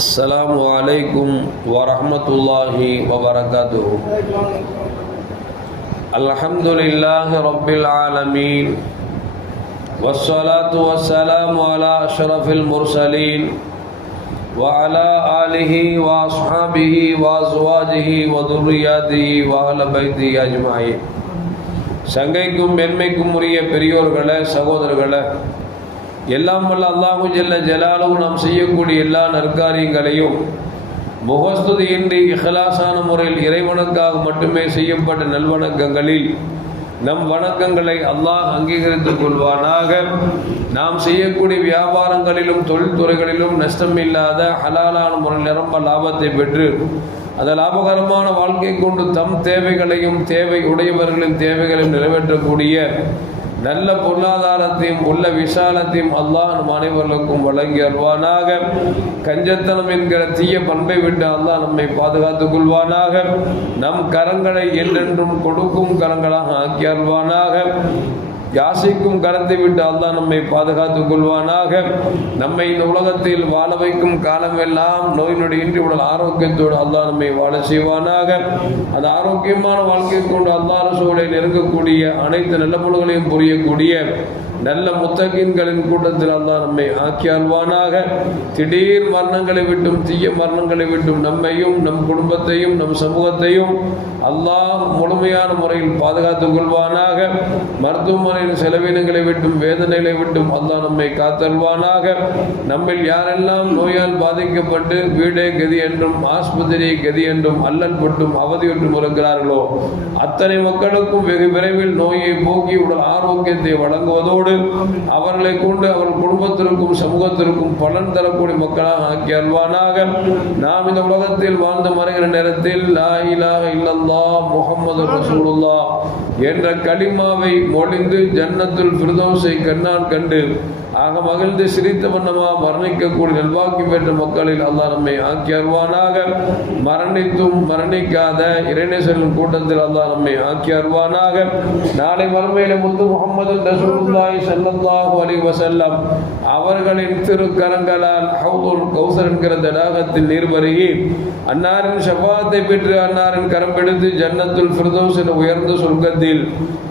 السلام عليكم ورحمة الله وبركاته. الحمد لله رب العالمين والصلاة والسلام على أشرف المرسلين وعلى آله وأصحابه وأزواجه وذرياته وأهل بيته أجمعين. சங்கைக்கும் மென்மைக்கும் உரிய பெரியோர்களே, சகோதரர்களே, எல்லாம் வல்ல அல்லாஹு ஜல்ல ஜலாலுஹு நாம் செய்யக்கூடிய எல்லா நற்காரியங்களையும் முகஸ்துதியின்றி இஹ்லாஸான முறையில் இறைவனுக்காக மட்டுமே செய்யப்பட்ட நல்வணக்கங்களில் நம் வணக்கங்களை அல்லாஹ் அங்கீகரித்துக் கொள்வானாக. நாம் செய்யக்கூடிய வியாபாரங்களிலும் தொழில்துறைகளிலும் நஷ்டமில்லாத ஹலாலான முறையில் நிரம்ப லாபத்தை பெற்று அந்த லாபகரமான வாழ்க்கை கொண்டு தம் தேவைகளையும் தேவை உடையவர்களின் தேவைகளையும் நிறைவேற்றக்கூடிய நல்ல பொருளாதாரத்தையும் உள்ள விசாலத்தையும் அல்லாஹ் நம் அனைவர்களுக்கும் வழங்கி அருள்வானாக. கஞ்சத்தனம் என்கிற தீய பண்பை விட்டு அல்லாஹ் நம்மை பாதுகாத்துக் கொள்வானாக. நம் கரங்களை என்றென்றும் கொடுக்கும் கரங்களாக ஆக்கி அருள்வானாக. யாசிக்கும் கரத்தை விட்டு அல்லாஹ் நம்மை பாதுகாத்துக் கொள்வானாக. நம்மை இந்த உலகத்தில் வாழ வைக்கும் காலமெல்லாம் நோய் நொடியின்றி உடல் ஆரோக்கியத்தோடு அல்லாஹ் நம்மை வாழ செய்வானாக. அந்த ஆரோக்கியமான வாழ்க்கை கொண்டு அல்லாஹ் ரசூலை நெருங்கக்கூடிய அனைத்து நல்ல பொருள்களையும் புரியக்கூடிய நல்ல முத்தகீன்களின் கூட்டத்தில் அல்லாஹ் நம்மை ஆக்கி அருள்வானாக. திடீர் மரணங்களை விட்டும் தீய மரணங்களை விட்டும் நம்மையும் நம் குடும்பத்தையும் நம் சமூகத்தையும் அல்லாஹ் முழுமையான முறையில் பாதுகாத்துக் கொள்வானாக. மருத்துவமனையின் செலவினங்களை விட்டும் வேதனைகளை விட்டும் அல்லாஹ் நம்மை காத்தருள்வானாக. நம்மில் யாரெல்லாம் நோயால் பாதிக்கப்பட்டு வீடே கதி என்றும் ஆஸ்பத்திரியை கதி என்றும் அல்லல் பட்டும் அவதியுற்றும் இருக்கிறார்களோ அத்தனை மக்களுக்கும் வெகு விரைவில் நோயை போக்கி உடல் ஆரோக்கியத்தை வழங்குவதோடு அவர்களை கொண்டு அவர்கள் குடும்பத்திற்கும் சமூகத்திற்கும் பலன் தரக்கூடிய மக்களாக ஆக்கி அருள்வானாக. நாம் இந்த உலகத்தில் வாழ்ந்து மறைகிற நேரத்தில் லா இலாஹ இல்லல்லாஹ் முஹம்மது ரசூலுல்லாஹ் என்ற கலிமாவை மொழிந்து ஜன்னத்துல் ஃபிர்தௌஸை கண்ணால் கண்டு ஆக மகிழ்ந்து சிரித்த வண்ணமா மரணிக்கக்கூடிய நல்வாக்கி பெற்ற மக்களில் அல்லாஹ் நம்மை ஆக்கி அருள்வானாக. மரணித்தும் மரணிக்காத இறைநேசரின் கூட்டத்தில் அல்லாஹ் நம்மை ஆக்கி அருள்வானாக. நாளை மறுமையில முத்து முஹம்மது ரசூலுல்லாஹி ஸல்லல்லாஹு அலைஹி வஸல்லம் அவர்களின் திருக்கரங்களால் ஹவுதுல் கௌசர் என்கிற தடாகத்தில் நீர் பருகி அன்னாரின் ஷஃபாஅத்தை பெற்று அன்னாரின் கரம் பிடித்து ஜன்னத்துல் ஃபிர்தௌஸ் என்ற உயர்ந்த சொர்க்கத்தில்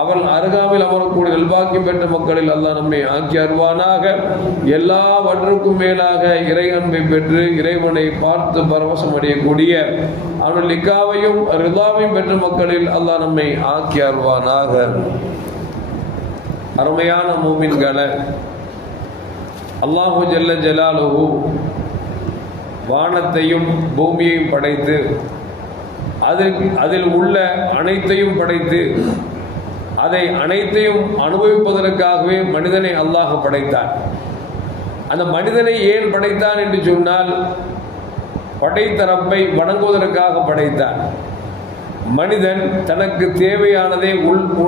அவள் அருகாமையில் அமரக்கூடிய நல்வாக்கியம் பெற்ற மக்களில் அல்லாஹ் நம்மை ஆக்கி அருள்வானாக. எல்லாவற்றுக்கும் மேலாக இறை அன்பை பெற்று இறைவனை பார்த்து பரவசம் அடையக்கூடிய அவன் லிக்காவையும் ரிதாவையும் பெற்ற மக்களில் அல்லாஹ் நம்மை ஆக்கி அருள்வானாக. அருமையான மூமின்களே, அல்லாஹு ஜல்ல ஜலாலுஹு வானத்தையும் பூமியையும் படைத்து அதில் உள்ள அனைத்தையும் படைத்து அதை அனைத்தையும் அனுபவிப்பதற்காகவே மனிதனை அல்லாஹ் படைத்தான். அந்த மனிதனை ஏன் படைத்தான் என்று சொன்னால் படைத்த ரப்பை வணங்குவதற்காக படைத்தான். மனிதன் தனக்கு தேவையானதை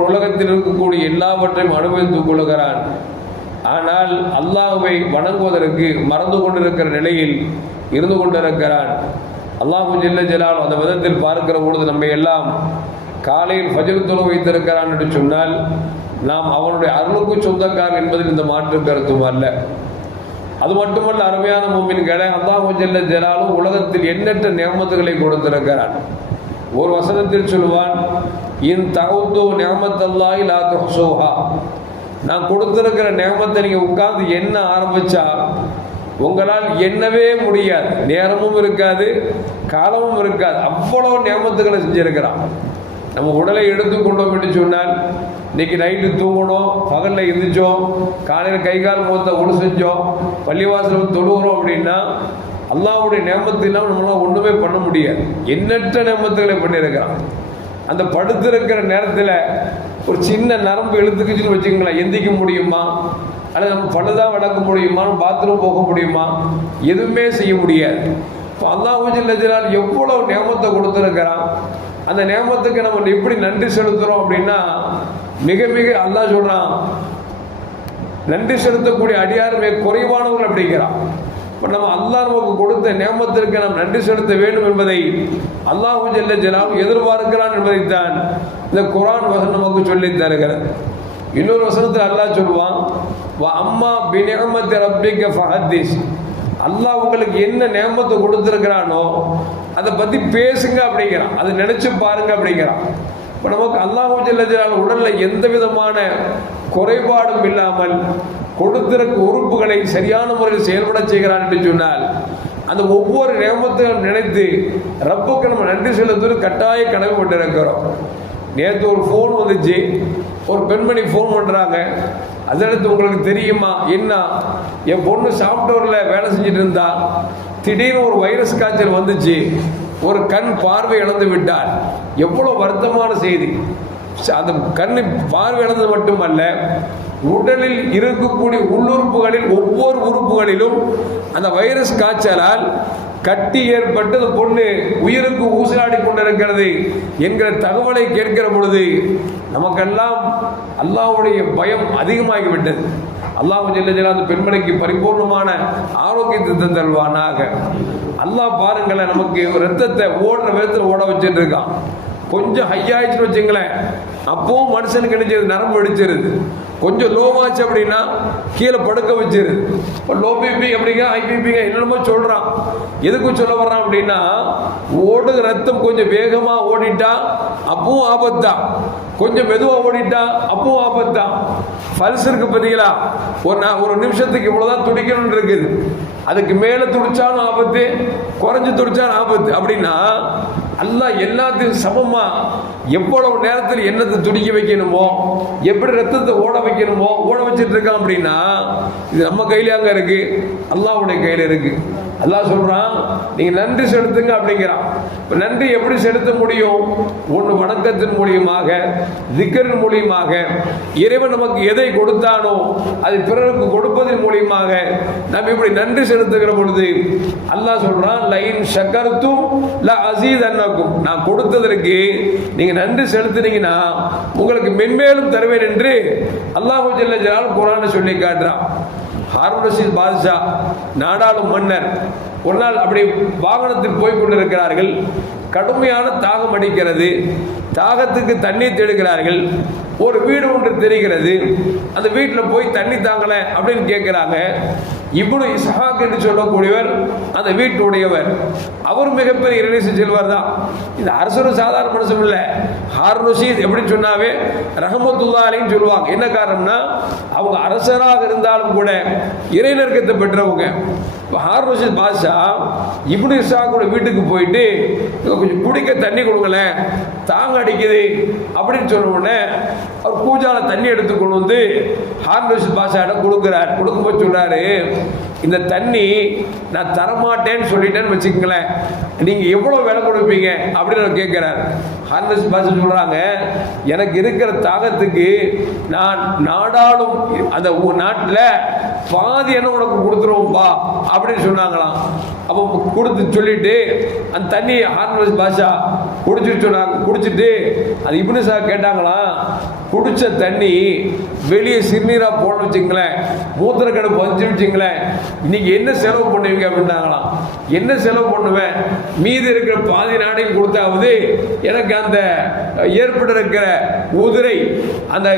உலகத்தில் இருக்கக்கூடிய எல்லாவற்றையும் அனுபவித்துக் கொள்கிறான். ஆனால் அல்லாஹ்வை வணங்குவதற்கு மறந்து கொண்டிருக்கிற நிலையில் இருந்து கொண்டிருக்கிறான். அல்லாஹு ஜல்ல ஜலால் அந்த விதத்தில் பார்க்கிற பொழுது நம்மை எல்லாம் காலையில் ஃபஜ்ர் தொழ வைத்திருக்கிறான் என்று சொன்னால் நாம் அவனுடைய அருளுக்கு சொந்தக்காரர் என்பதில் இந்த மாற்று கருத்தும் அல்ல. அது மட்டுமல்ல, அருமையான மூமின்களே, அல்லாஹு ஜல்ல ஜலாலும் உலகத்தில் எண்ணற்ற நியமத்துகளை கொடுத்திருக்கிறான். ஒரு வசனத்தில் சொல்லுவான், இன் தஅது நிஅமத்தல்லாஹி லா துஹ்ஸூஹா. நான் கொடுத்திருக்கிற நியமத்தை நீங்க உட்கார்ந்து எண்ண ஆரம்பிச்சா உங்களால் எண்ணவே முடியாது. நேரமும் இருக்காது, காலமும் இருக்காது. அவ்வளவு நியமத்துக்களை செஞ்சிருக்கிறான். நம்ம உடலை எடுத்துக்கொண்டோம் என்று சொன்னால் இன்னைக்கு நைட்டு தூங்கணும், பகலில் இருந்துச்சோம், காலையில் கை கால் முகத்தை ஒன்று செஞ்சோம், பள்ளிவாசல் தொழுகிறோம் அப்படின்னா அல்லாஹ்வுடைய நியமத்திலாம் நம்மளால் ஒன்றுமே பண்ண முடியாது. எண்ணற்ற நியமத்துகளை பண்ணியிருக்கிறான். அந்த படுத்திருக்கிற நேரத்தில் ஒரு சின்ன நரம்பு இழுத்துக்குச்சுன்னு வச்சுக்கங்களேன், எந்திக்க முடியுமா? அல்லது நம்ம பழுதாக வளர்க்க முடியுமா? பாத்ரூம் போக முடியுமா? எதுவுமே செய்ய முடியாது. இப்போ அல்லாஹ் ஜல்ல ஜலால் எவ்வளோ நியமத்தை கொடுத்துருக்கிறான். அந்த நியமத்துக்கு நம்ம எப்படி நன்றி செலுத்துகிறோம் அப்படின்னா மிக மிக அல்லாஹ் சொல்கிறான், நன்றி செலுத்தக்கூடிய அடியாருமே குறைவானவர்கள் அப்படிங்கிறான். இப்போ நம்ம அல்லாஹ் நமக்கு கொடுத்த நியமத்திற்கு நாம் நன்றி செலுத்த வேண்டும் என்பதை அல்லாஹு ஜல்ல ஜலாலுஹு எதிர்பார்க்கிறான் என்பதைத்தான் இந்த குர்ஆன் வசனம் நமக்கு சொல்லி தருகிறது. இன்னொரு வசனத்தில் அல்லாஹ் சொல்லுவான், அம்மா பினிஅமத்தி ரப்பிக ஃபஹத்திஸ், அல்லாஹ் உங்களுக்கு என்ன நேமத்தை கொடுத்துருக்கிறானோ அதை பத்தி பேசுங்க அப்படிங்கிறான், அதை நினைச்சு பாருங்க அப்படிங்கிறான். இப்போ நமக்கு அல்லாஹ் ஜல்ல ஜலாலுஹு உடல்ல எந்த விதமான குறைபாடும் இல்லாமல் கொடுத்திருக்க உறுப்புகளை சரியான முறையில் செயல்பட செய்கிறான் என்று சொன்னால் அந்த ஒவ்வொரு நேமத்தையும் நினைத்து ரப்புக்கு நம்ம நன்றி செலுத்துவது கட்டாய கடமைப்பட்டிருக்கிறோம். நேற்று ஒரு ஃபோன் வந்துச்சு, ஒரு பெண்மணி ஃபோன் பண்ணுறாங்க. அதற்கு உங்களுக்கு தெரியுமா என்ன, என் பொண்ணு சாஃப்ட்வேரில் வேலை செஞ்சுட்டு இருந்தா திடீர்னு ஒரு வைரஸ் காய்ச்சல் வந்துச்சு, ஒரு கண் பார்வை இழந்து விட்டார். எவ்வளோ வருத்தமான செய்தி. அந்த கண் பார்வை இழந்தது மட்டுமல்ல, உடலில் இருக்கக்கூடிய உள்ளுறுப்புகளில் ஒவ்வொரு உறுப்புகளிலும் அந்த வைரஸ் காய்ச்சலால் கட்டி ஏற்பட்டு அந்த பொண்ணு உயிருக்கு ஊசலாடி கொண்டிருக்கிறது என்கிற தகவலை கேட்கிற பொழுது நமக்கெல்லாம் அல்லாஹ்வுடைய பயம் அதிகமாகிவிட்டது. அல்லாஹ் ஜல்ல ஜலாலுஹு அந்த பெண்மணிக்கு பரிபூர்ணமான ஆரோக்கியத்தை தந்தல்வானாக. அல்லாஹ் பாருங்களேன், நமக்கு ரத்தத்தை ஓடுற விதத்தில் ஓட வச்சுட்டு இருக்கான். கொஞ்சம் ஹையாயிடுச்சுன்னு வச்சுங்களேன், அப்பவும் மனுஷனுக்கு நினைச்சது நரம்பு வெடிச்சிருது. கொஞ்சம் லோவாச்சு அப்படின்னா கீழே படுக்க வச்சிருது. இப்போ லோ பிபி அப்படிங்க ஹை பிபிங்க என்னென்னமோ சொல்கிறான். எதுக்கு சொல்ல வர்றான் அப்படின்னா, ஓடுற ரத்தம் கொஞ்சம் வேகமாக ஓடிட்டா அப்பவும் ஆபத்தான், கொஞ்சம் மெதுவாக ஓடிட்டா அப்பவும் ஆபத்தான். பல்ஸ் இருக்கு பார்த்தீங்களா, ஒரு நிமிஷத்துக்கு இவ்வளோதான் துடிக்கணும்னு இருக்குது. அதுக்கு மேலே துடிச்சாலும் ஆபத்து, குறைஞ்சி துடிச்சாலும் ஆபத்து. அப்படின்னா அல்லாஹ் எல்லாத்தையும் சமமா எவ்வளவு நேரத்தில் என்னத்தை துடிக்க வைக்கணுமோ, எப்படி ரத்தத்தை ஓட வைக்கணுமோ ஓட வச்சுட்டு இருக்கான். அப்படின்னா இது நம்ம கையில அங்க இருக்கு, அல்லாஹ்வுடைய கையில இருக்கு. அல்லாஹ் சொல்றான், நீங்க நன்றி செலுத்துங்க அப்படிங்கிறான். இப்ப நன்றி எப்படி செலுத்த முடியும்? ஒன்று வணக்கத்தின் மூலியமாக, திக்ரின் மூலியமாக, இறைவன் நமக்கு எதை கொடுத்தானோ அது பிறருக்கு கொடுப்பதன் மூலியமாக நாம் இப்படி நன்றி செலுத்துகிற பொழுது அல்லாஹ் சொல்றான், லைன் ஷக்கர்தும் ல அஸீதன்னகும், நான் கொடுத்ததற்கு நீங்க நன்றி செலுத்தினீங்கன்னா உங்களுக்கு மென்மேலும் தருவேன் என்று அல்லாஹ் ஜல்ல ஜலாலுஹு குர்ஆன்ல சொல்லி காட்டுறான். ஹாரூன் ரஷீத் பாதுஷா நாடாளும் மன்னர் ஒரு நாள் அப்படி வாகனத்தில் போய் கொண்டிருக்கிறார்கள். கடுமையான தாகம் அடிக்கிறது, தாகத்துக்கு தண்ணீர் தேடுகிறார்கள். ஒரு வீடு ஒன்று தெரிகிறது, அந்த வீட்டில் போய் தண்ணி தாங்கல அப்படின்னு கேட்கிறாங்க. இப்னு இஸ்ஹாக் என்று சொல்லக்கூடியவர் அந்த வீட்டுடையவர், அவர் மிகப்பெரிய இறைநேச செல்வர் தான். இந்த அரசரும் சாதாரண மனுஷன் இல்லை. ஹாரூன் ரஷீத் எப்படின்னு சொன்னாவே ரஹமத்துல்லாஹி அலைஹின்னு சொல்லுவாங்க. என்ன காரணம்னா அவங்க அரசராக இருந்தாலும் கூட இறைநெருக்கத்தை பெற்றவங்க. ஹாரூன் ரஷீத் பாதுஷா இப்னு இஸ்ஹாக்கோட வீட்டுக்கு போயிட்டு கொஞ்சம் குடிக்க தண்ணி கொடுங்களேன், தாங்க அடிக்குது அப்படின்னு சொன்ன உடனே அவர் பூஜால தண்ணி எடுத்து கொண்டு வந்து ஹாரூன் ரஷீத் பாதுஷாட்ட கொடுக்குறார். கொடுக்கும்போது சொல்றாரு, இந்த தண்ணி நான் தரமாட்டேன்னு சொல்லிட்டேன்னு வச்சுக்கங்களேன், நீங்க எவ்வளவு விலை கொடுப்பீங்க அப்படின்னு கேட்கிறார். ஹாரூன் ரஷீத் பாதுஷா சொல்றாங்க, எனக்கு இருக்கிற தாகத்துக்கு நான் நாடாளும் அந்த நாட்டில் பாதி என்ன உனக்கு கொடுத்துருவோம்பா அப்படின்னு சொன்னாங்களாம். அப்போ கொடுத்து சொல்லிட்டு அந்த தண்ணி ஹாரூன் ரஷீத் பாதுஷா குடிச்சுட்டு சொன்னாங்க. குடிச்சிட்டு அது இப்னு இஸ்ஹாக் கேட்டாங்களாம், குடிச்ச தண்ணி வெளியே சிறுநீரா போன வச்சுங்களேன், மூத்திர கடுப்பு வந்து வச்சுங்களேன், இன்னைக்கு என்ன செலவு பண்ணுவீங்க அப்படின்னாங்களாம். என்ன செலவு பண்ணுவேன், மீதி இருக்கிற பாதி நாடையும் கொடுத்தாவது எனக்கு அந்த ஏற்பட இருக்கிற உதிரை, அந்த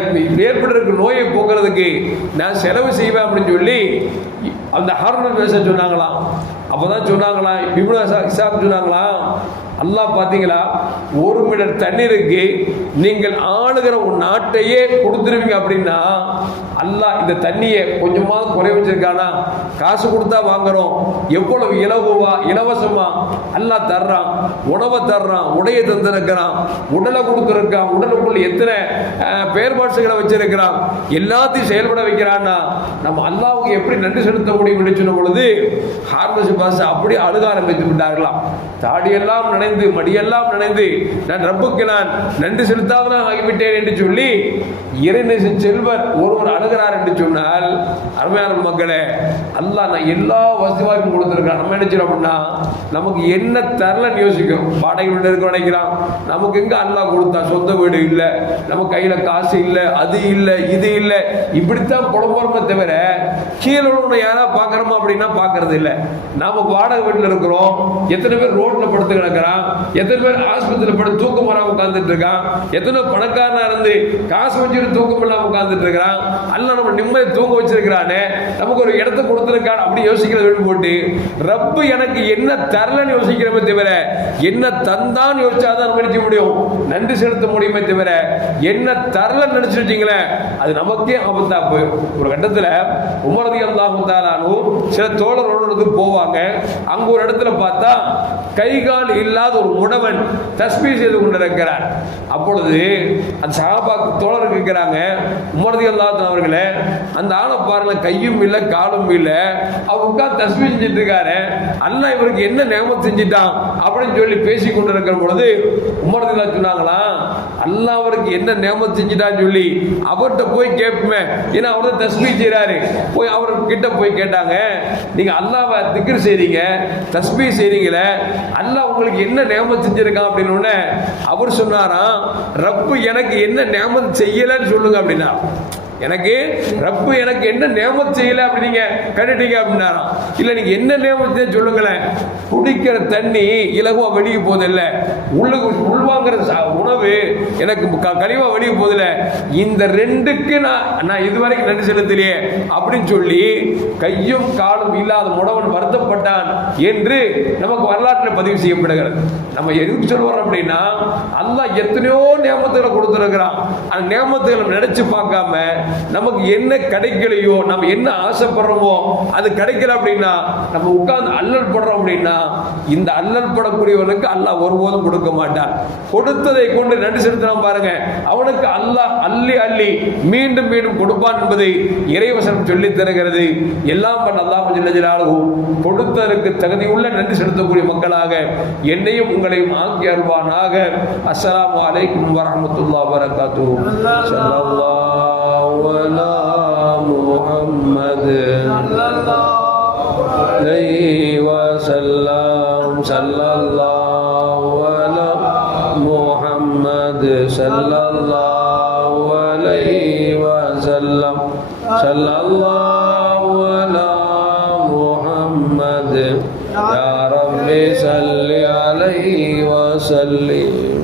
ஏற்பட இருக்கிற நோயை போக்குறதுக்கு நான் செலவு செய்வேன் அப்படின்னு சொல்லி அந்த ஹாரூன் பேச சொன்னாங்களாம். அப்பதான் சொன்னாங்களாம் இப்னு இஸ்ஹாக் சொன்னாங்களாம், அல்லாஹ் பார்த்தீங்களா, ஒரு மீட்டர் தண்ணீருக்கு நீங்கள் ஆளுகிற ஒரு நாட்டையே கொடுத்துருவீங்க அப்படின்னா அல்லாஹ் இந்த தண்ணியை கொஞ்சமாவது குறை வச்சிருக்கானா? காசு கொடுத்தா வாங்குறோம், எவ்வளவு இலவசமா அல்லாஹ் தர்றான், உணவை தர்றான், உடையை தந்திருக்கிறான், உடலை கொடுத்துருக்கான், உடலுக்குள்ள எத்தனை பெயர்பாட்சிகளை வச்சிருக்கிறான், எல்லாத்தையும் செயல்பட வைக்கிறான்னா நம்ம அல்லாஹ்வுக்கு எப்படி நன்றி செலுத்த முடியும் என்று சொன்ன பொழுது ஹாரூன் ரஷீத் பாதுஷா அப்படி அழுக ஆரம்பித்து விட்டார்களாம். தாடியெல்லாம் நனைந்து மடியெல்லாம் நனைந்து நான் ரப்புக்கு நான் நன்றி செலுத்தாதவனாக ஆகிவிட்டேன் என்று சொல்லி இறைநேச செல்வர் ஒருவர் அழுகிறார் என்று சொன்னால், அருமையான மக்களே, அல்லாஹ் நான் எல்லா வசதி வாய்ப்பும் கொடுத்துருக்கான். நம்ம நினைச்சிடும் அப்படின்னா நமக்கு என்ன தரலன்னு யோசிக்கிறோம். வாடகைகள் இருக்க நினைக்கிறான், நமக்கு எங்க அல்லாஹ் கொடுத்தா? சொந்த வீடு இல்லை, நம்ம கையில காசு இல்லை, அது இல்லை, இது இல்லை, இப்படித்தான் புலம்புறோமே தவிர கீழே உள்ள யாரா பாக்குறோமா அப்படின்னா பாக்குறது இல்லை. நாம வாடகை வீட்டில் இருக்கிறோம், எத்தனை பேர் ரோட்ல படுத்து கிடக்கிறான், எத்தனை பேர் ஆஸ்பத்திரியில் படுத்து தூக்கம் வராம உட்கார்ந்துட்டு இருக்கான், எத்தனை பணக்காரனா இருந்து காசு வச்சுட்டு தூக்கம் இல்லாம உட்கார்ந்துட்டு இருக்கிறான். அல்ல நம்ம நிம்மதி தூங்க வச்சிருக்கிறானே, நமக்கு ஒரு இடத்த கொடுத்துருக்கான் அப்படி யோசிக்கிறத போட்டு ரப்பு எனக்கு என்ன தரலன்னு யோசிக்கிறமே தவிர என்ன தந்தான் யோசிச்சாதான் நினைக்க முடியும், நன்றி செலுத்த முடியுமே தவிர என்ன தரலன்னு நினைச்சு வச்சீங்களே அது நமக்கே ஆபத்தா போய். ஒரு கட்டத்தில் உமர் ரலியல்லாஹு தஆலா சில தோழர்களோடு போவாங்க. அங்க ஒரு இடத்துல பார்த்தா கை கால் இல்லாத ஒரு முடவன் தஸ்பீஹ் செய்து கொண்டிருக்கிறார். அப்பொழுது அந்த சஹாபா தோழர் கேட்கிறாங்க, உமர் ரலியல்லாஹு தஆலா அவர்களே, அந்த ஆளை பாருங்க, கையும் இல்லை காலும் இல்லை, அவர் உட்கார்ந்து தஸ்பீஹ் செஞ்சுட்டு இருக்காரு, அல்லாஹ் இவருக்கு என்ன நியமத் செஞ்சிட்டான் அப்படின்னு சொல்லி பேசி கொண்டிருக்கிற பொழுது உமர் ரலியல்லாஹு சொன்னாங்களா, அல்லாஹ் அவருக்கு என்ன நியமத் செஞ்சிட்டான்னு சொல்லி அவர்கிட்ட போய் கேட்போமே, ஏன்னா அவர் தான் தஸ்பீஹ் செய்றாரு. போய் அவர்கிட்ட போய் கேட்டாங்க, நீங்க அல்லாஹ்வை திக்ர் செய்றீங்க, தஸ்பீஹ் செய்றீங்களே, அல்லாஹ் உங்களுக்கு என்ன நியமத் செஞ்சிருக்கான் அப்படின்னு அவர் சொன்னாராம், ரப்பு எனக்கு என்ன நியமத் செய்யலன்னு சொல்லுங்க அப்படின்னா. எனக்கு ரப்பு எனக்கு என்ன நியமத் செய்யல அப்படிங்க கேட்டுட்டீங்க அப்படின்னாராம். இல்ல நீங்க என்ன நியமத்தை சொல்லுங்களேன். குடிக்கிற தண்ணி இலகுவா வெளியே போதில்ல, உள்வாங்கிற உணவு எனக்கு கழிவா வெளியே போதில்ல, இந்த ரெண்டுக்கு நான் இதுவரைக்கும் நன்றி செலுத்தலையே அப்படின்னு சொல்லி கையும் காலும் இல்லாத முடவன் வருத்தப்பட்டான் என்று நமக்கு வரலாற்றில் பதிவு செய்யப்படுகிறது. நம்ம எதுக்கு சொல்லுவோம் அப்படின்னா, அல்லாஹ் எத்தனையோ நியமத்துகளை கொடுத்துருக்கிறான். அந்த நியமத்துகளை நினைச்சு பார்க்காம நமக்கு என்ன கிடைக்கலையோ, நம்ம என்ன ஆசைப்படுறோமோ அது கிடைக்கல அப்படின்னா நம்ம உட்கார்ந்து அல்லல் படுறோம் அப்படின்னா, இந்த அல்லல் படக்கூடியவனுக்கு அல்லாஹ் ஒருபோதும் கொடுக்க மாட்டான். கொடுத்ததை கொண்டு நன்றி செலுத்தலாம் பாருங்க, அவனுக்கு அல்லாஹ் அள்ளி அள்ளி மீண்டும் மீண்டும் கொடுப்பான் என்பதை இறைவசனம் சொல்லி தருகிறது. எல்லாம் பண்ண அல்லாஹ் ஜல்ல ஜலாலுஹு கொடுத்ததற்கு தகுதியுள்ள நன்றி செலுத்தக்கூடிய மக்களாக என்னையும் உங்களையும் ஆக்கி அருள்வானாக. அஸ்ஸலாமு அலைக்கும் வரஹ்மத்துல்லாஹி வபரகாத்துஹு. ஸல்லல்லாஹு அலா முஹம்மது அலைஹி வஸல்லம். ஸல்லல்லாஹு அலா முஹம்மது ஸல்லல்லாஹு அலைஹி வஸல்லம். ஸல்லல்லாஹு அலா முஹம்மது யா ரப்பி ஸல்லி அலைஹி வஸல்லிம்.